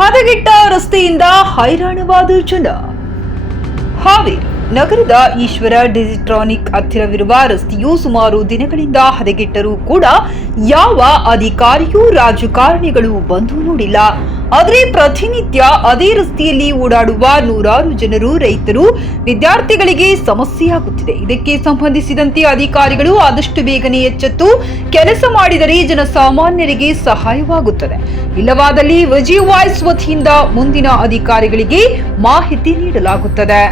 ಹದಗೆಟ್ಟ ರಸ್ತೆಯಿಂದ ಹೈರಾಣವಾದ ಜನ. ಹಾವೇರಿ ನಗರದ ಈಶ್ವರ ಡಿಜಿಟ್ರಾನಿಕ್ ಹತ್ತಿರವಿರುವ ರಸ್ತೆಯು ಸುಮಾರು ದಿನಗಳಿಂದ ಹದಗೆಟ್ಟರೂ ಕೂಡ ಯಾವ ಅಧಿಕಾರಿಯೂ ರಾಜಕಾರಣಿಗಳು ಬಂದು ನೋಡಿಲ್ಲ. ಆದರೆ ಪ್ರತಿನಿತ್ಯ ಅದೇ ರಸ್ತೆಯಲ್ಲಿ ಓಡಾಡುವ ನೂರಾರು ಜನರು, ರೈತರು, ವಿದ್ಯಾರ್ಥಿಗಳಿಗೆ ಸಮಸ್ಯೆಯಾಗುತ್ತಿದೆ. ಇದಕ್ಕೆ ಸಂಬಂಧಿಸಿದಂತೆ ಅಧಿಕಾರಿಗಳು ಆದಷ್ಟು ಬೇಗನೆ ಎಚ್ಚೆತ್ತು ಕೆಲಸ ಮಾಡಿದರೆ ಜನಸಾಮಾನ್ಯರಿಗೆ ಸಹಾಯವಾಗುತ್ತದೆ. ಇಲ್ಲವಾದಲ್ಲಿ ವಿಜಯ್ ವಾಯ್ಸ್ ವತಿಯಿಂದ ಮುಂದಿನ ಅಧಿಕಾರಿಗಳಿಗೆ ಮಾಹಿತಿ ನೀಡಲಾಗುತ್ತದೆ.